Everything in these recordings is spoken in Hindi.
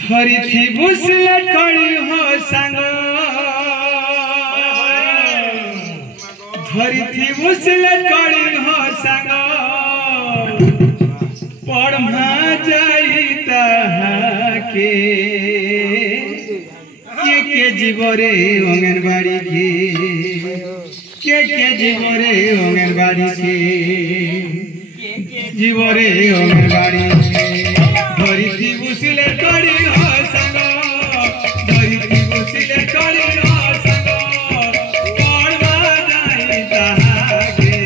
धरी थी बुसले कड़ी हो संग धरी थी बुसले कड़ी हो संग पढ़मा जाई ताहाके के जीवरे अंगनबाड़ी के जीवरे अंगनबाड़ी के जीवरे अंगनबाड़ी धरी थी बुसले कड़ी हो संग धरी थी बुसले कड़ी हो संग पढ़मा जाई ताहाके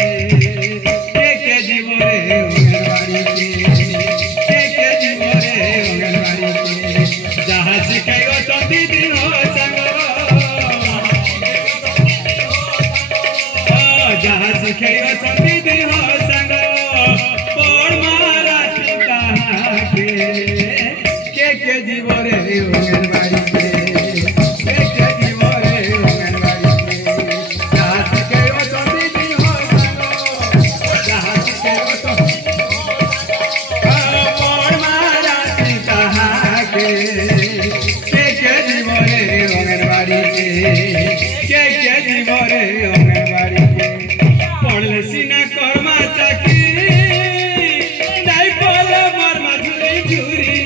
के जीवरे अंगनबाड़ी के जीवरे अंगनबाड़ी के जहाँ सिखाइयो तो दीदी हो संग जहाँ सिखाइयो तो दीदी हो संग पढ़मा राखी ताहाके के जीवरे अंगनबाड़ी के जीवरे अंगनबाड़ी के जहाँ सिखाइयो तो दीदी हो संग जहाँ सिखाइयो तो पढ़मा राखी ताहाके जीवरे अंगनबाड़ी के जीवरे अंगनबाड़ी के पढ़ले सीना कर्मा चाकरी नहीं पढ़ले मर मजूरी झूरी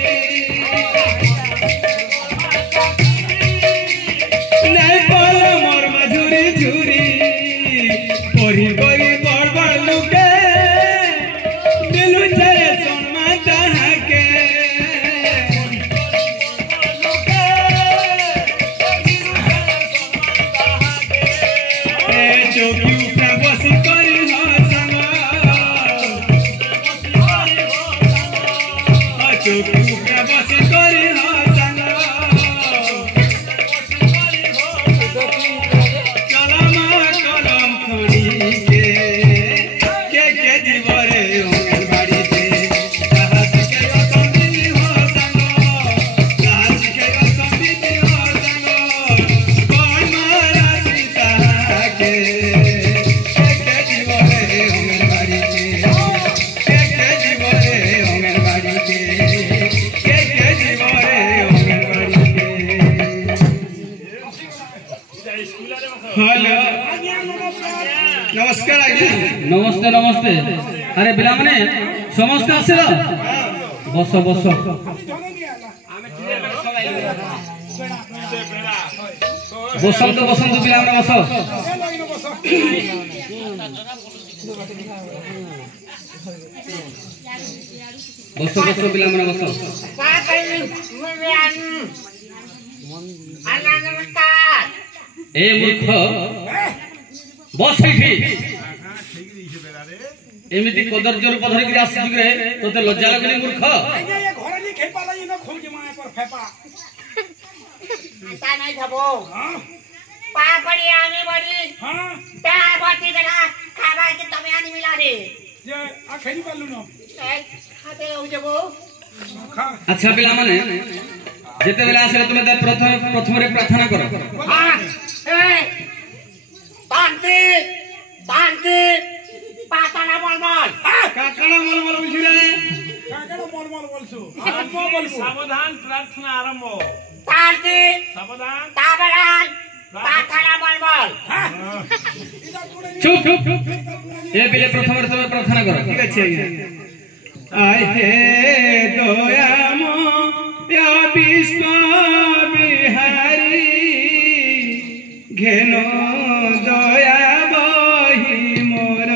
नहीं पढ़ले मर मजूरी झूरी पढ़ी पढ़ी बड़ बड़ लुके दिलु चले सोनमा ताहाके चौकी ऊपर बसी करी हो संग चौकी ऊपर बसी करी हो संग कलम कलम खड़ी के जीवरे अंगनबाड़ी के जहाँ सिखाइयो तो दीदी हो संग जहाँ सिखाइयो तो दीदी हो संग पढ़मा राखी ताहाके हेलो नमस्कार आज्ञा नमस्ते नमस्ते अरे बिला माने समस्त आसिल बस बस बसंत बसंत बिला माने बस बस बस बिला माने बस ए मूर्ख बस एमती कदर्य रूप धरिक आसुरे तोते लज्जा लगली मूर्ख अच्छा पिला माने जेते बेला आसे तुमे प्रथम रे प्रार्थना करो शांति शांति पाताना मलमल काकड़ा मलमल बुझी रे काकड़ा मलमल बोलछु आरंभ बोलछु सावधान प्रार्थना आरंभ शांति सावधान सावधान पाताना मलमल चुप चुप ए बेले प्रथम रे तुमे प्रार्थना करो ठीक अछि आए हे दयामो या विश्व बिहारी घेनो दया बही मोर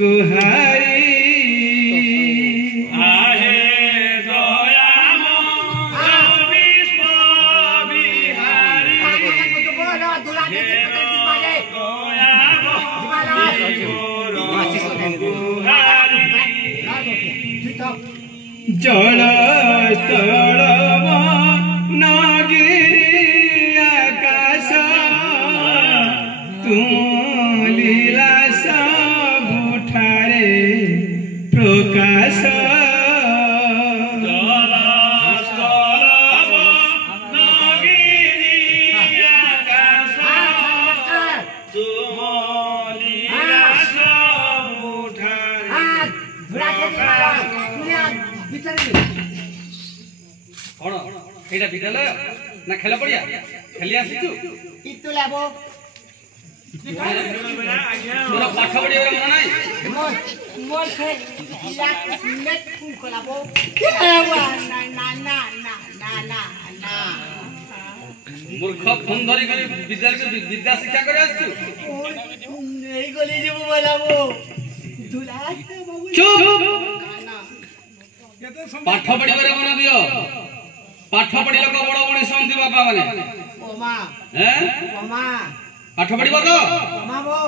गुहारी आहे दयामो विश्व बिहारी जल तल नागिरी आकाश तुम लीला सबुठारे प्रकाश कौन एटा विद्यालय ना खेल पड़िया खेली आसीचु कितु लाबो तोरा पाठ पढ़िया मन नाही मोर मोर खे इला नेट को लाबो एवा ना ना ना ना ना ना ना मूर्ख फोन धरी कर विद्यालय के विद्या शिक्षा करे आसीचु नहीं गली जेबो बोलाबो दुलाते बाबू चुप ना पाठ पढ़िया मन दियो पाठ पढ़िले को बड़ बड़ी समझी बापा माने ओमा हैं ओमा पाठ पढ़िबो तो ओमा बो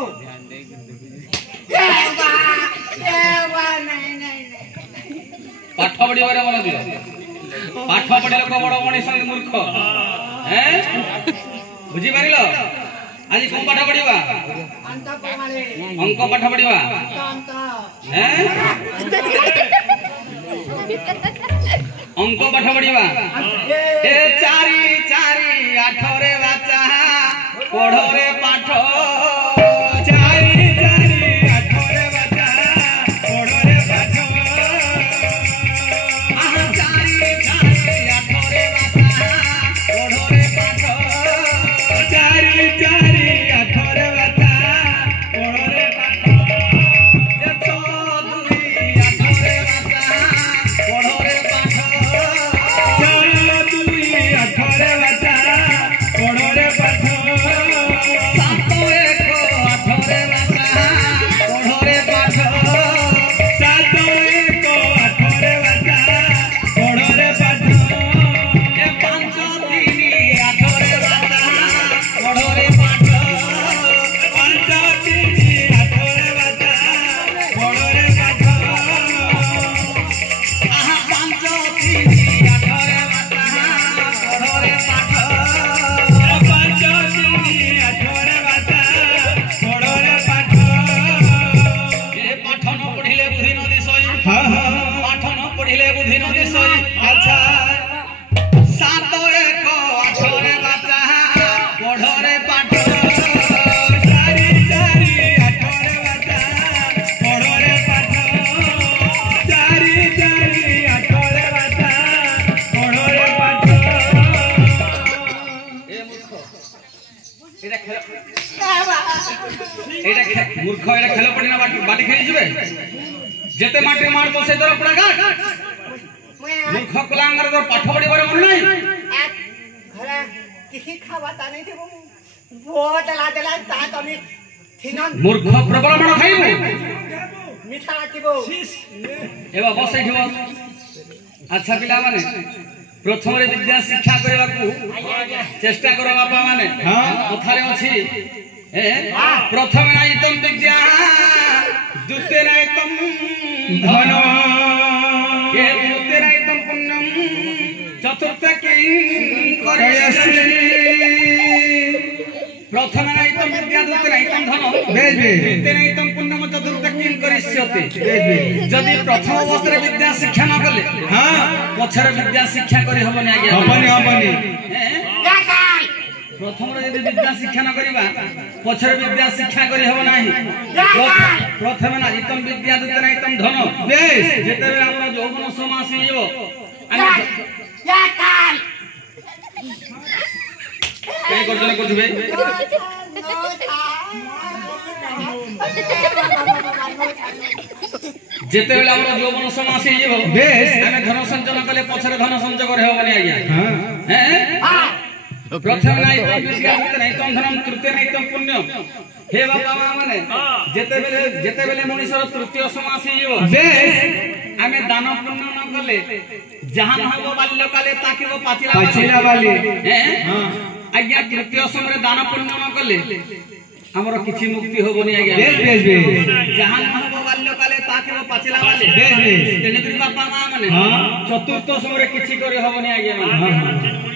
एवा नहीं नहीं पाठ पढ़िया मन दियो पाठ पढ़िले को बड़ बड़ी समझी मूर्ख हैं बुझी पारिलो आज कोन पाठ पढ़िबा अंत कोमाले अंक पाठ पढ़िबा अंत हैं अंक पाठ पढ़िबा ए चारी चारी आठरे बाचा पढ़रे पाठ चारी चारी आठरे बाचा पढ़रे पाठ आहा चारी चारी आठरे बाचा पढ़रे पाठ चारी चारी आठरे बाचा पढ़रे पाठ ए छो दुई आठरे बाचा पढ़रे पाठ छो दुई आठरे बाचा पढ़रे पाठ सात एक आठरे बाचा पढ़रे पाठ सात एक आठरे बाचा पढ़रे पाठ ए पांच तीन आठरे बाचा पढ़रे पाठ पांच तीन आठरे बाचा पढ़रे पाठ आहा पांच तीन आठरे बाचा पढ़रे पाठ पांच तीन आठरे बाचा पढ़रे पाठ ए पाठ न पढ़िले बुद्धि न दिसई पाठ न पढ़िले बुद्धि न दिसई अच्छा सात एक आठरे बाचा पढ़रे पाठ चारि चारि आठरे बाचा पढ़रे पाठ चारि चारि आठरे बाचा पढ़रे पाठ ए मूर्ख एटा खेल एटा मूर्ख एटा खेल पड़ी ना बाटी खेली जिवे जेते माटी मार बसे तोर पड़ेगा मूर्ख कुलांगर तो पाठ पढ़ी बारे मन नहीं घरा किसी खावाता नहीं थे वो चला चला ता तने थिनन मूर्ख प्रबल मन खाइबो मिठा आतिबो एबा बसे ठिबो अच्छा पिला माने प्रथम रे विद्या शिक्षा करबा को चेष्टा करो बापा माने कथारे अछि ए प्रथम नाइतम विद्या द्वितीय नाइतम धन ए तृतीय नाइतम पुण्यम चतुर्थ किं करयसि प्रथम नाइतम विद्या द्वितीय नाइतम धन तृतीय नाइतम पुण्यम चतुर्थ किं करिष्यति जदि प्रथम अवस्था विद्या शिक्षा न कले पछर विद्या शिक्षा करि हबनि आज्ञा हबनि गागाल प्रथम रे यदि विद्या शिक्षा न करिबा पछर विद्या शिक्षा करि हबो नाही प्रथम नाइतम विद्या द्वितीय नाइतम धन बेस जेते बेला हमरा यौवन समासी येबो गागाल काय करजन करजुबे जेते बेला हमरा यौवन समासी येबो बेस आमे धन संचय कले पछर धन संचय करे हबनि आज्ञा हैं प्रथम नाइतम विद्या द्वितीय नाइतम धनम तृतीय नाइतम पुण्य हे बाबा माने जेते बेले मनुष्यर तृतीय समासी येबो बेस आमे दान पुण्य न कले जहां हबो बाल्य काले ताकिबो पाचिला बाली हैं आज्ञा तृतीय समय दान पुण्य न कले हमरो किछि मुक्ति होबनी आज्ञा बेस जहां हबो बाल्य काले ताकिबो पाचिला बाली बेस तेने बाबा माने चतुर्थ समय किछि करे होबनी आज्ञा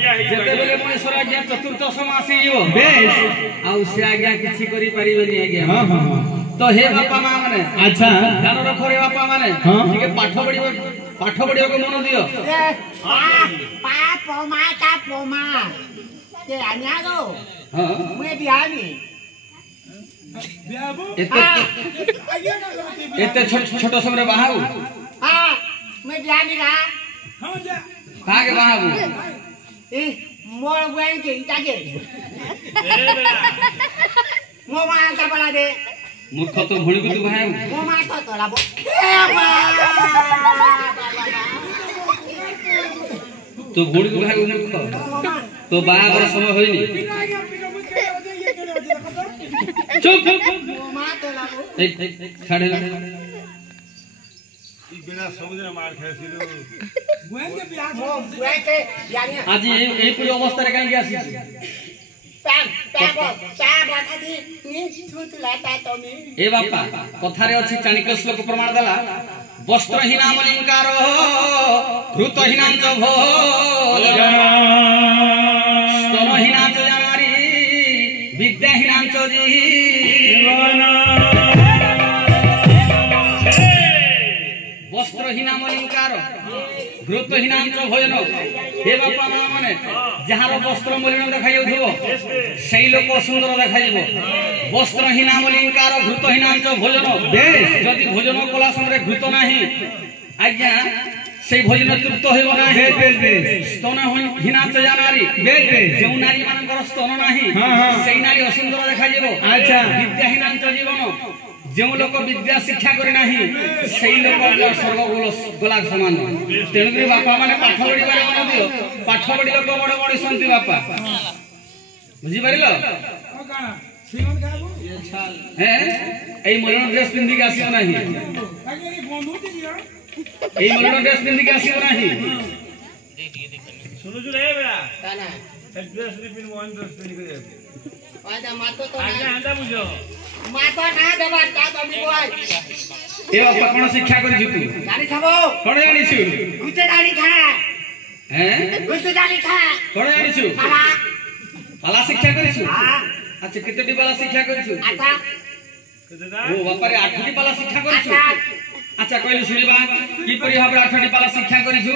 जेते बेले मनुष्यर आज्ञा चतुर्थ समासी येबो बेस आउ से आज्ञा किछि करि परिबनी आज्ञा तो हे बापा माने अच्छा ध्यान रखो रे बापा माने ठीक पाठ पढ़ियो को मन दियो पा पोमा ता पोमा के आन्या गो हां मैं बिहानी एते छोट समय बाहाऊ हां मैं बिहानी रा କାହାକେ ବାହାବୁ ଏ ମୋର ବୁଆଇ କେ ଇଟାକେ ମୋ ମା କା ବଳା ଦେ ମୂର୍ଖ ତୋ ଭଉଣୀକୁ ତୁ ବାହାବୁ ମୋ ମା ତ ତୋରାବ ତୋ ଭଉଣୀକୁ ବାହାବୁ ମୂର୍ଖ ତୋ ବାହାଘର ସମୟ ହୋଇନି ଚୁପ ମୋ ମା ତୋରାବ ଛାଡେ बिना सबुदिन मार खाइसिलु ମୋ ବୁଆଇ କେ ଜାଣିଆ ଆଜି ଏଇପରି ଅବସ୍ଥାରେ କାହିଁକି ଆସିଛୁ ए बापा कथारे अछि चाणक्य श्लोक प्रमाण देला वस्त्रहीना मलिंकार घृतहीनांच भोजन स्तनहीनांच जनारी विद्याहीनांच जीवन वस्त्रहीना मलिंकार घृतहीनांच भोजन हे बापा मां माने जहार वस्त्र मलिन देखा जाउथबो सेई लोक सुंदर देखा जाइबो वस्त्रहीना मलिंकार घृतहीनांच भोजन जदि भोजन कला समय घृत नाही आज्ञा सेई भोजन तृप्त होइबो नाही स्तन हीनांच जानारी जो नारी मानकर स्तन नाही सेई नारी असुंदर देखा जाइबो अच्छा विद्याहीनांच जीवन जो लोक विद्या शिक्षा करि नाही सेई लोक स्वर्ग गोला समान तेणुकरी बापा माने पाठ पढ़िबारे मन दियो पाठ पढ़ी लोक बड़ बड़ संति बापा बुझी पारिलो हैं एई मरण ड्रेस पिंदी के आसियो नाही एई मरण ड्रेस पिंदी के आसियो नाही सुनु रे बेड़ा काना dress Ripon one dress pin के आजा मातो तो आगे आंदा बुझो मातो ना देबा ता तमी बोय ए बापा कोन शिक्षा करि छु तू गाड़ी छबो कोन जानि छु गुते गाड़ी खा हैं गुते गाड़ी खा कोन जानि छु बाबा पाला शिक्षा करि छु हां अच्छा केतेटी पाला शिक्षा करि छु आता कदा ओ बापा रे 8टी पाला शिक्षा करि छु अच्छा कहलु सुनिबा की परि भाबरा 8टी पाला शिक्षा करि छु